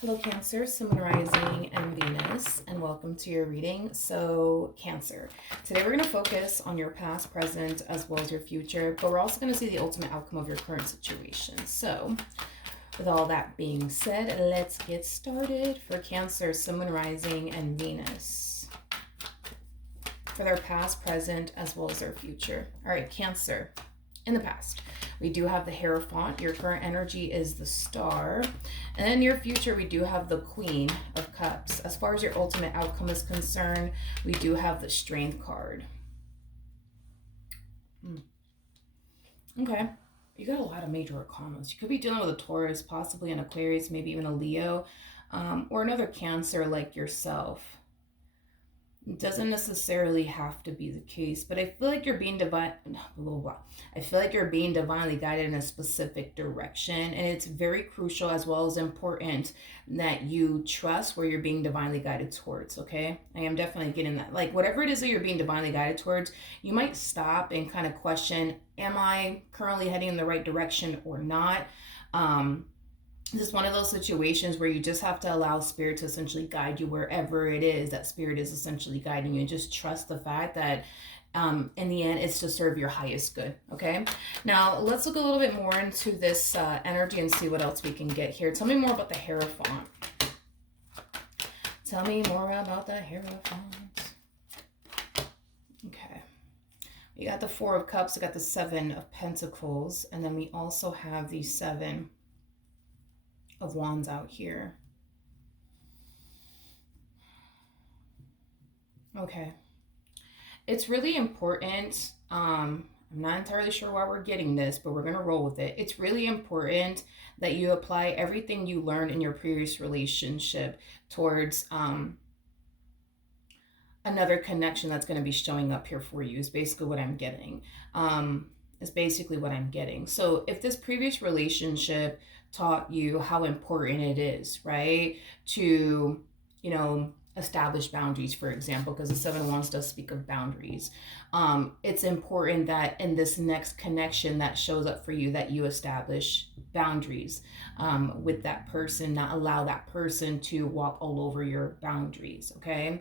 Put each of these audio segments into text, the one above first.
Hello, Cancer, Sun, Rising, and Venus, and welcome to your reading. So, Cancer, today we're going to focus on your past, present, as well as your future, but we're also going to see the ultimate outcome of your current situation. So, with all that being said, let's get started for Cancer, Sun, Rising, and Venus for their past, present, as well as their future. All right, Cancer, in the past, we do have the Hierophant. Your current energy is the Star. And in your future, we do have the Queen of Cups. As far as your ultimate outcome is concerned, we do have the Strength card. Okay. You got a lot of major arcanas. You could be dealing with a Taurus, possibly an Aquarius, maybe even a Leo, or another Cancer like yourself. It doesn't necessarily have to be the case, but I feel like you're being I feel like you're being divinely guided in a specific direction, and it's very crucial as well as important that you trust where you're being divinely guided towards. Okay, I am definitely getting that. Like whatever it is that you're being divinely guided towards, you might stop and kind of question: Am I currently heading in the right direction or not? This is one of those situations where you just have to allow spirit to essentially guide you wherever it is that spirit is essentially guiding you, and just trust the fact that in the end it's to serve your highest good. Okay, now let's look a little bit more into this energy and see what else we can get here. Tell me more about the Hierophant. Tell me more about the Hierophant. Okay, we got the Four of Cups, we got the Seven of Pentacles, and then we also have the Seven of Wands out here. Okay. It's really important. I'm not entirely sure why we're getting this, but we're going to roll with it. It's really important that you apply everything you learned in your previous relationship towards another connection that's going to be showing up here for you, is basically what I'm getting. So if this previous relationship taught you how important it is, right, to, establish boundaries, for example, because the Seven of Wands does speak of boundaries. It's important that in this next connection that shows up for you, that you establish boundaries with that person, not allow that person to walk all over your boundaries, okay?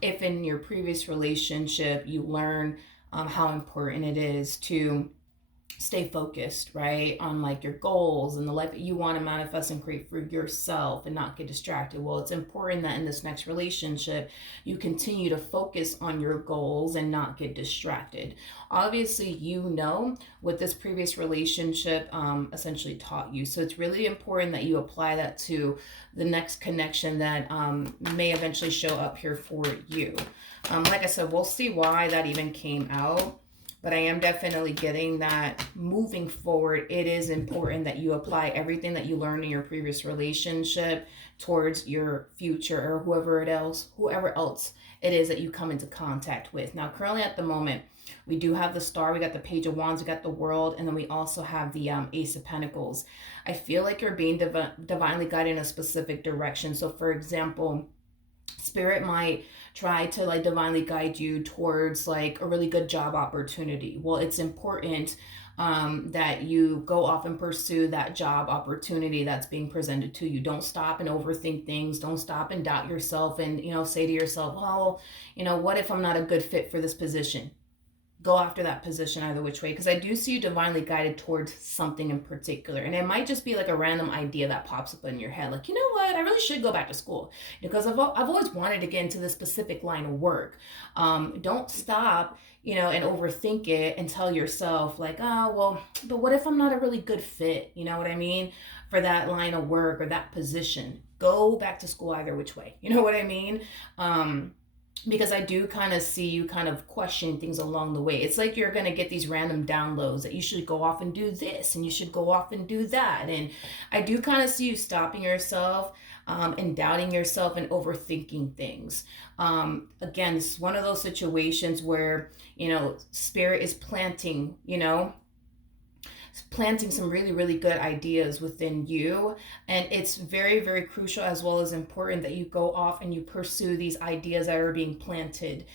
If in your previous relationship you learn how important it is to stay focused, right, on like your goals and the life that you want to manifest and create for yourself and not get distracted. Well, it's important that in this next relationship you continue to focus on your goals and not get distracted. Obviously, what this previous relationship essentially taught you, so it's really important that you apply that to the next connection that may eventually show up here for you. Like I said, we'll see why that even came out. But I am definitely getting that moving forward, it is important that you apply everything that you learned in your previous relationship towards your future, or whoever else it is that you come into contact with. Now, currently at the moment, we do have the Star, we got the Page of Wands, we got the World, and then we also have the Ace of Pentacles. I feel like you're being divinely guided in a specific direction. So, for example, Spirit might try to like divinely guide you towards like a really good job opportunity. Well, it's important that you go off and pursue that job opportunity that's being presented to you. Don't stop and overthink things. Don't stop and doubt yourself and, say to yourself, well, what if I'm not a good fit for this position? Go after that position either which way, because I do see you divinely guided towards something in particular, and it might just be like a random idea that pops up in your head, like, you know what, I really should go back to school because I've always wanted to get into this specific line of work. Don't stop and overthink it and tell yourself like, oh well, but what if I'm not a really good fit, you know what I mean, for that line of work or that position. Go back to school either which way, you know what I mean. Because I do kind of see you kind of questioning things along the way. It's like you're going to get these random downloads that you should go off and do this and you should go off and do that. And I do kind of see you stopping yourself and doubting yourself and overthinking things. Again, it's one of those situations where, Spirit is planting, planting some really, really good ideas within you. And it's very, very crucial as well as important that you go off and you pursue these ideas that are being planted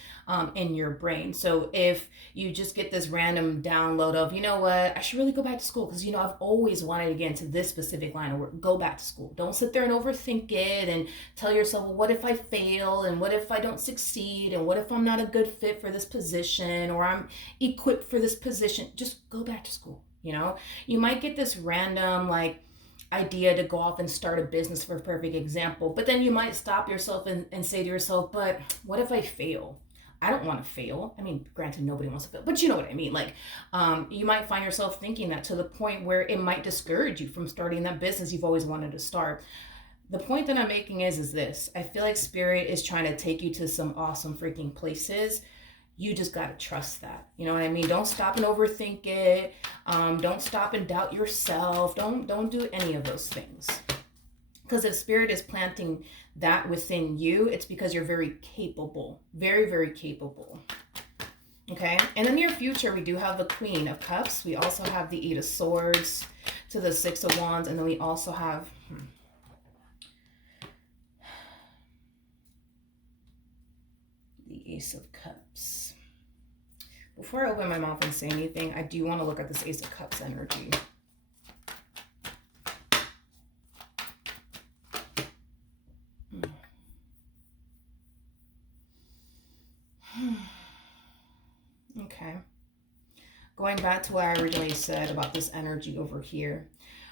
in your brain. So if you just get this random download of, you know what, I should really go back to school because, you know, I've always wanted to get into this specific line of work, go back to school. Don't sit there and overthink it and tell yourself, well, what if I fail? And what if I don't succeed? And what if I'm not a good fit for this position or I'm equipped for this position? Just go back to school. You know, you might get this random like idea to go off and start a business, for a perfect example, but then you might stop yourself and say to yourself, but what if I fail? I don't want to fail. I mean, granted, nobody wants to fail, but you know what I mean. Like, you might find yourself thinking that to the point where it might discourage you from starting that business you've always wanted to start. The point that I'm making is this. I feel like spirit is trying to take you to some awesome freaking places. You just got to trust that. You know what I mean? Don't stop and overthink it. Don't stop and doubt yourself. Don't do any of those things. Because if spirit is planting that within you, it's because you're very capable. Very, very capable. Okay? In the near future, we do have the Queen of Cups. We also have the Eight of Swords to the Six of Wands. And then we also have... the Ace of Cups. Before I open my mouth and say anything, I do want to look at this Ace of Cups energy. Okay. Going back to what I originally said about this energy over here.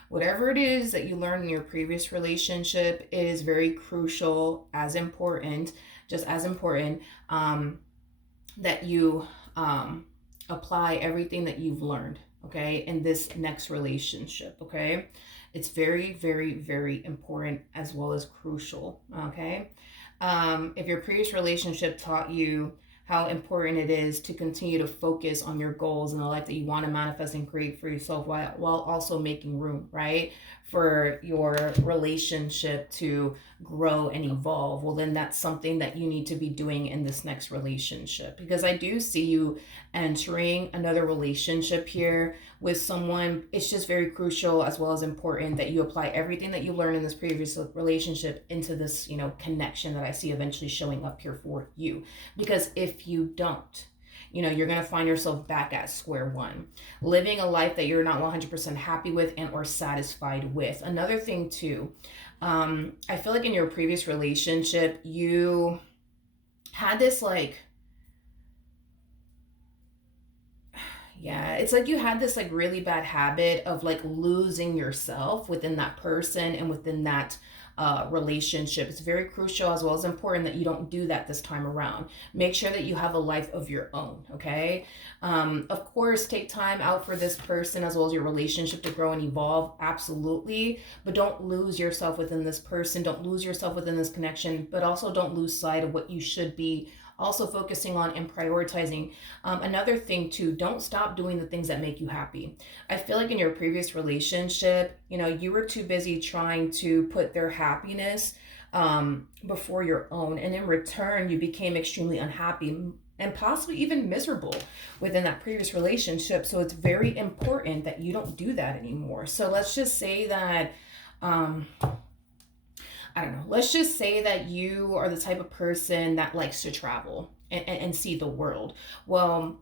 Whatever it is that you learned in your previous relationship is very crucial, as important, just as important, that you apply everything that you've learned, okay, in this next relationship, okay? It's very, very, very important as well as crucial, okay? If your previous relationship taught you how important it is to continue to focus on your goals and the life that you want to manifest and create for yourself while also making room, right, for your relationship to grow and evolve, well, then that's something that you need to be doing in this next relationship. Because I do see you entering another relationship here with someone. It's just very crucial as well as important that you apply everything that you learned in this previous relationship into this, you know, connection that I see eventually showing up here for you. Because if you don't, you know, you're going to find yourself back at square one, living a life that you're not 100% happy with and or satisfied with. Another thing too, I feel like in your previous relationship, you had this like, yeah, it's like you had this like really bad habit of like losing yourself within that person and within that relationship. It's very crucial as well as important that you don't do that this time around. Make sure that you have a life of your own, okay? Of course, take time out for this person as well as your relationship to grow and evolve, absolutely. But don't lose yourself within this person. Don't lose yourself within this connection, but also don't lose sight of what you should be also focusing on and prioritizing. Another thing too, don't stop doing the things that make you happy. I feel like in your previous relationship, you know, you were too busy trying to put their happiness before your own. And in return, you became extremely unhappy and possibly even miserable within that previous relationship. So it's very important that you don't do that anymore. So let's just say that, I don't know, let's just say that you are the type of person that likes to travel and see the world. Well,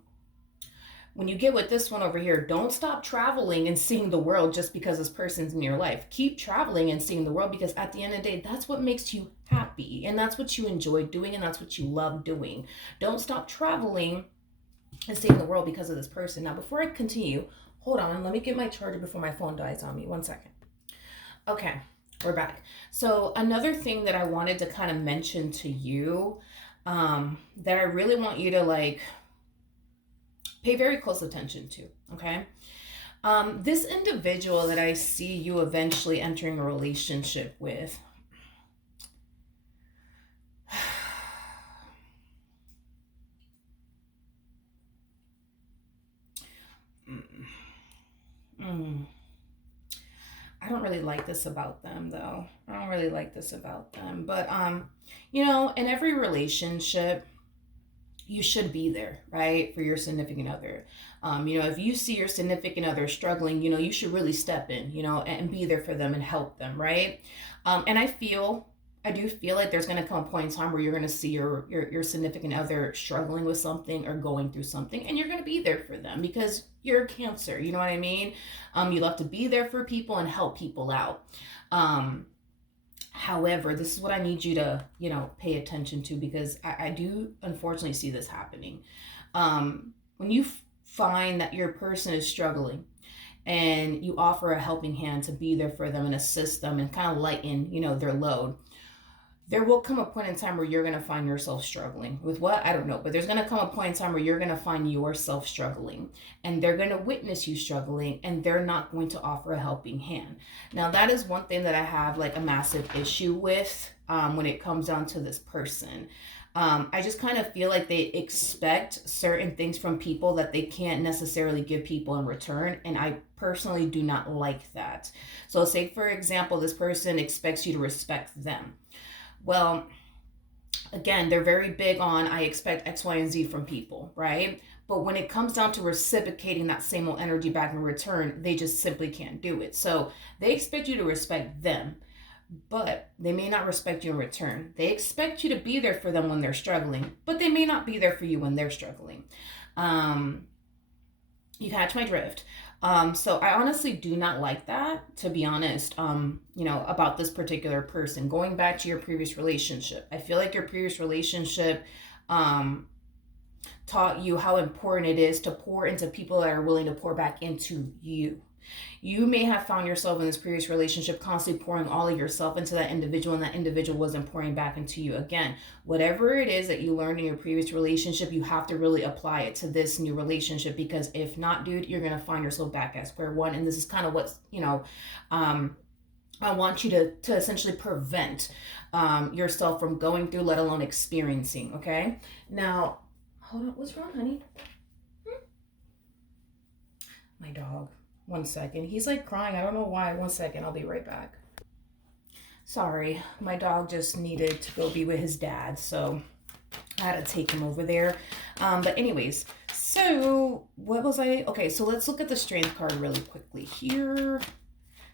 when you get with this one over here, don't stop traveling and seeing the world just because this person's in your life. Keep traveling and seeing the world, because at the end of the day, that's what makes you happy and that's what you enjoy doing and that's what you love doing. Don't stop traveling and seeing the world because of this person. Now, before I continue, hold on, let me get my charger before my phone dies on me. 1 second. Okay. We're back. So another thing that I wanted to kind of mention to you, that I really want you to like pay very close attention to, okay? This individual that I see you eventually entering a relationship with, I don't really like this about them though. I don't really like this about them. But, you know, in every relationship, you should be there, right, for your significant other. If you see your significant other struggling, you should really step in, and be there for them and help them, right? And I do feel like there's going to come a point in time where you're going to see your significant other struggling with something or going through something, and you're going to be there for them because you're a Cancer. You know what I mean? You love to be there for people and help people out. However, this is what I need you to, pay attention to, because I do unfortunately see this happening. When you find that your person is struggling and you offer a helping hand to be there for them and assist them and kind of lighten, their load, there will come a point in time where you're going to find yourself struggling with what? I don't know, but there's going to come a point in time where you're going to find yourself struggling, and they're going to witness you struggling, and they're not going to offer a helping hand. Now, that is one thing that I have like a massive issue with when it comes down to this person. I just kind of feel like they expect certain things from people that they can't necessarily give people in return. And I personally do not like that. So say, for example, this person expects you to respect them. Well, again, they're very big on, I expect X, Y, and Z from people, right? But when it comes down to reciprocating that same old energy back in return, they just simply can't do it. So they expect you to respect them, but they may not respect you in return. They expect you to be there for them when they're struggling, but they may not be there for you when they're struggling. You catch my drift. So I honestly do not like that, to be honest, about this particular person. Going back to your previous relationship, I feel like your previous relationship taught you how important it is to pour into people that are willing to pour back into you. You may have found yourself in this previous relationship constantly pouring all of yourself into that individual, and that individual wasn't pouring back into you. Again, whatever it is that you learned in your previous relationship, you have to really apply it to this new relationship, because if not, dude, you're going to find yourself back at square one. And this is kind of what's, I want you to essentially prevent yourself from going through, let alone experiencing. Okay. Now, hold on. What's wrong, honey? My dog. 1 second. He's like crying. I don't know why. 1 second. I'll be right back. Sorry. My dog just needed to go be with his dad, so I had to take him over there. But anyways, so what was I? Okay, so let's look at the strength card really quickly here.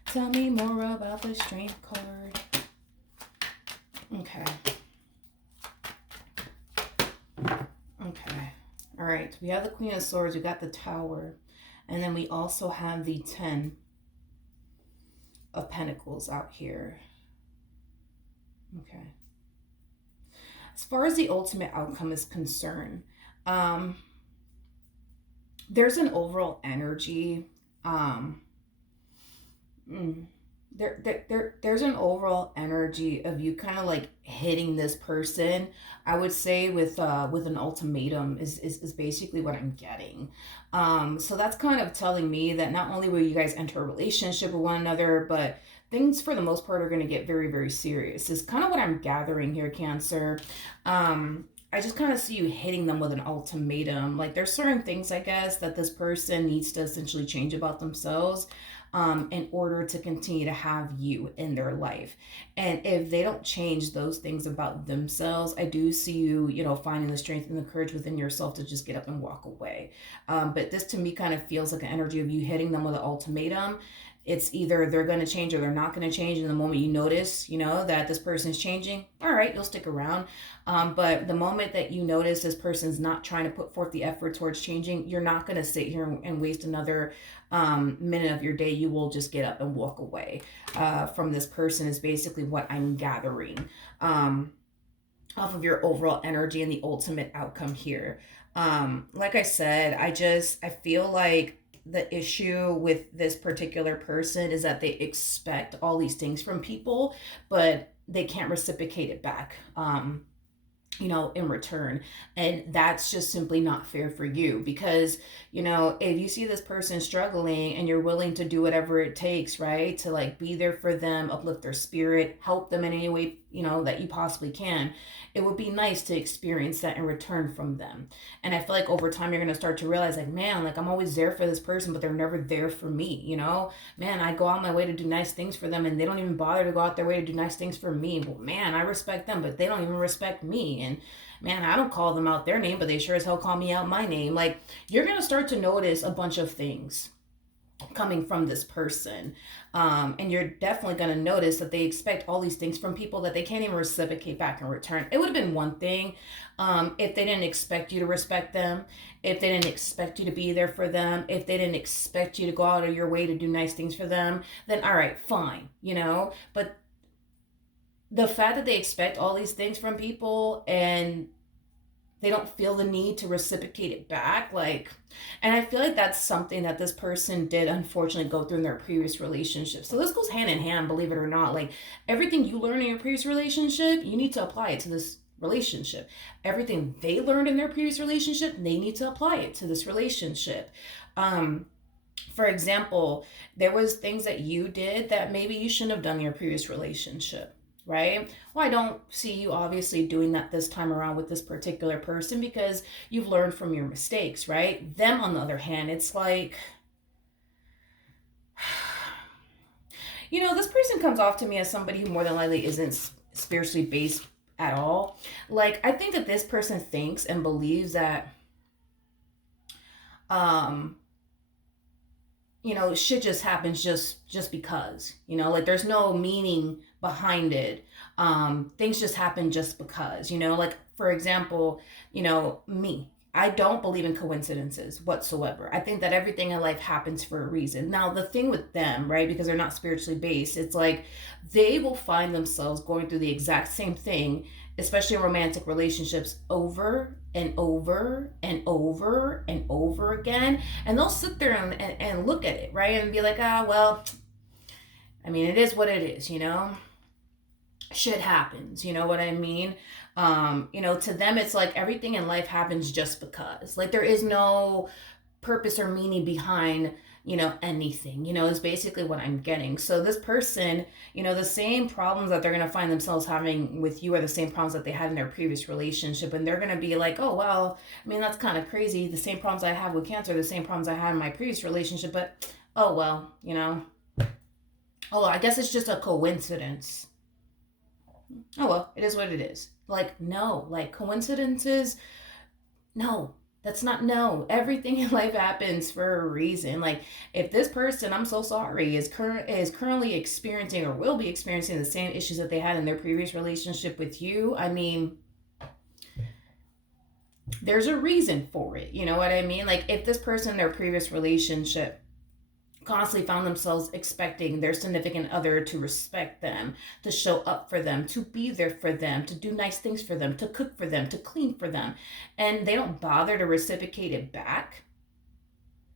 Tell me more about the strength card. Okay. Okay. All right. We have the Queen of Swords. We got the Tower. And then we also have the 10 of Pentacles out here. Okay. As far as the ultimate outcome is concerned, there's an overall energy. There's an overall energy of you kind of like hitting this person. I would say with an ultimatum is basically what I'm getting. So that's kind of telling me that not only will you guys enter a relationship with one another, but things for the most part are going to get very, very serious. Is kind of what I'm gathering here, Cancer. I just kind of see you hitting them with an ultimatum. Like there's certain things, I guess, that this person needs to essentially change about themselves in order to continue to have you in their life. And if they don't change those things about themselves, I do see you, finding the strength and the courage within yourself to just get up and walk away. But this to me kind of feels like an energy of you hitting them with an ultimatum. It's either they're going to change or they're not going to change. And the moment you notice, that this person's changing, all right, you'll stick around. But the moment that you notice this person's not trying to put forth the effort towards changing, you're not going to sit here and waste another minute of your day. You will just get up and walk away from this person is basically what I'm gathering off of your overall energy and the ultimate outcome here. Like I said, I feel like the issue with this particular person is that they expect all these things from people, but they can't reciprocate it back. In return. And that's just simply not fair for you because, if you see this person struggling and you're willing to do whatever it takes, right, to like be there for them, uplift their spirit, help them in any way, that you possibly can, it would be nice to experience that in return from them. And I feel like over time, you're going to start to realize like, man, like I'm always there for this person, but they're never there for me. Man, I go out my way to do nice things for them and they don't even bother to go out their way to do nice things for me. Well, man, I respect them, but they don't even respect me. me. And man, I don't call them out their name, but they sure as hell call me out my name. Like, you're going to start to notice a bunch of things coming from this person. And you're definitely going to notice that they expect all these things from people that they can't even reciprocate back in return. It would have been one thing if they didn't expect you to respect them, if they didn't expect you to be there for them, if they didn't expect you to go out of your way to do nice things for them, then all right, fine, you know? But the fact that they expect all these things from people and they don't feel the need to reciprocate it back, like, and I feel like that's something that this person did unfortunately go through in their previous relationship. So this goes hand in hand, believe it or not. Like, everything you learn in your previous relationship, you need to apply it to this relationship. Everything they learned in their previous relationship, they need to apply it to this relationship. For example, there was things that you did that maybe you shouldn't have done in your previous relationship, right? Well, I don't see you obviously doing that this time around with this particular person because you've learned from your mistakes, right? Them, on the other hand, it's like, you know, this person comes off to me as somebody who more than likely isn't spiritually based at all. Like, I think that this person thinks and believes that, um, you know, shit just happens just because, you know, like, there's no meaning behind it. Things just happen just because, you know, like, for example, you know, me, I don't believe in coincidences whatsoever. I think that everything in life happens for a reason. Now, the thing with them, right, because they're not spiritually based, it's like they will find themselves going through the exact same thing, especially in romantic relationships, over and over and over and over again. And they'll sit there and look at it, right, and be like, ah, well, I mean, it is what it is, you know? Shit happens, you know what I mean? You know, to them, it's like everything in life happens just because. Like, there is no purpose or meaning behind, you know, anything, you know, is basically what I'm getting. So this person, you know, the same problems that they're going to find themselves having with you are the same problems that they had in their previous relationship. And they're going to be like, oh, well, I mean, that's kind of crazy. The same problems I have with cancer, the same problems I had in my previous relationship, but oh, well, you know, oh, I guess it's just a coincidence. Oh, well, it is what it is. Like, no, like, coincidences, no, that's not, no. Everything in life happens for a reason. Like, if this person, I'm so sorry, is currently experiencing or will be experiencing the same issues that they had in their previous relationship with you, I mean, there's a reason for it. You know what I mean? Like, if this person in their previous relationship constantly found themselves expecting their significant other to respect them, to show up for them, to be there for them, to do nice things for them, to cook for them, to clean for them, and they don't bother to reciprocate it back,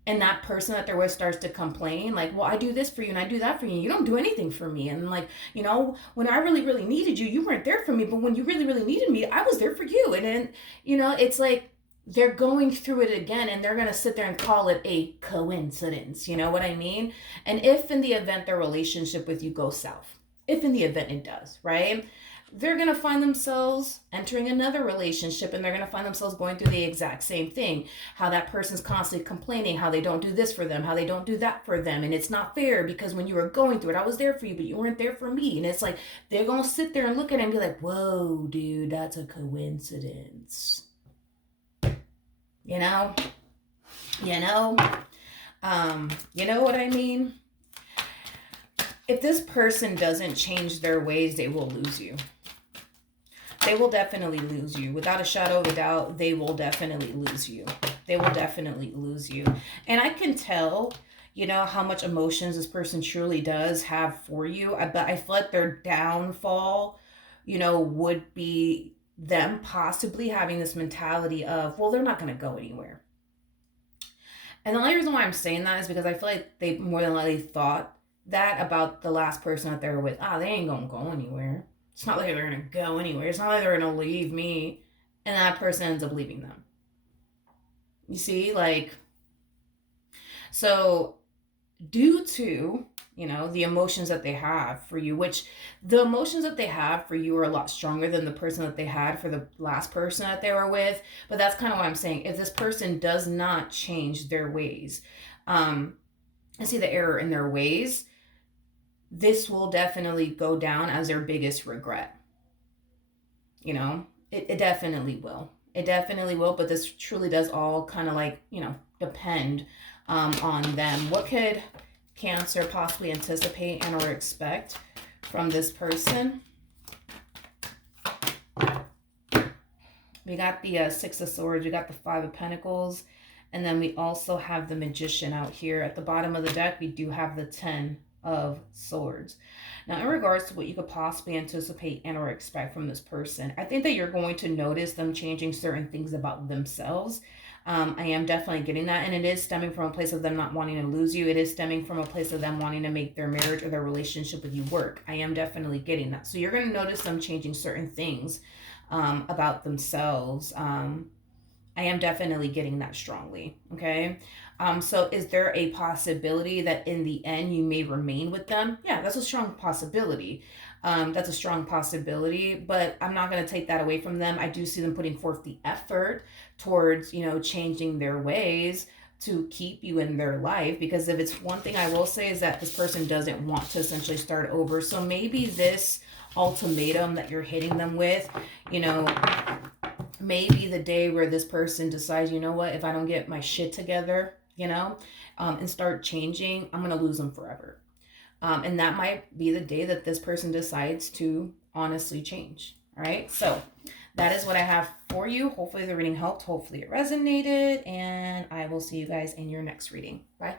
and that person that they're with starts to complain, like, well, I do this for you and I do that for you, you don't do anything for me, and like, you know, when I really, really needed you, you weren't there for me, but when you really, really needed me, I was there for you. And then, you know, it's like they're going through it again and they're going to sit there and call it a coincidence. You know what I mean? And if in the event their relationship with you goes south, if in the event it does, right? They're going to find themselves entering another relationship and they're going to find themselves going through the exact same thing. How that person's constantly complaining, how they don't do this for them, how they don't do that for them. And it's not fair because when you were going through it, I was there for you, but you weren't there for me. And it's like, they're going to sit there and look at it and be like, whoa, dude, that's a coincidence. You know, you know, you know what I mean? If this person doesn't change their ways, they will lose you. They will definitely lose you. Without a shadow of a doubt, they will definitely lose you. They will definitely lose you. And I can tell, you know, how much emotions this person truly does have for you. But I feel like their downfall, you know, would be them possibly having this mentality of, well, they're not going to go anywhere. And the only reason why I'm saying that is because I feel like they more than likely thought that about the last person that they were with. Ah, they ain't going to go anywhere. It's not like they're going to go anywhere. It's not like they're going to leave me. And that person ends up leaving them. You see, like, so due to, you know, the emotions that they have for you, which the emotions that they have for you are a lot stronger than the person that they had for the last person that they were with. But that's kind of what I'm saying. If this person does not change their ways, I see the error in their ways, this will definitely go down as their biggest regret. You know, It definitely will. It definitely will, but this truly does all kind of like, depend on them. What could Cancer possibly anticipate and or expect from this person? We got the Six of Swords, we got the Five of Pentacles, and then we also have the Magician out here. At the bottom of the deck, we do have the Ten of Swords. Now, in regards to what you could possibly anticipate and or expect from this person, I think that you're going to notice them changing certain things about themselves. I am definitely getting that, and it is stemming from a place of them not wanting to lose you. It is stemming from a place of them wanting to make their marriage or their relationship with you work. I am definitely getting that. So you're going to notice them changing certain things about themselves. I am definitely getting that strongly. Okay. So is there a possibility that in the end you may remain with them? Yeah, that's a strong possibility. That's a strong possibility, but I'm not going to take that away from them. I do see them putting forth the effort towards, changing their ways to keep you in their life. Because if it's one thing I will say is that this person doesn't want to essentially start over. So maybe this ultimatum that you're hitting them with, maybe the day where this person decides, you know what, if I don't get my shit together, and start changing, I'm going to lose them forever. And that might be the day that this person decides to honestly change. All right. So that is what I have for you. Hopefully the reading helped. Hopefully it resonated. And I will see you guys in your next reading. Bye.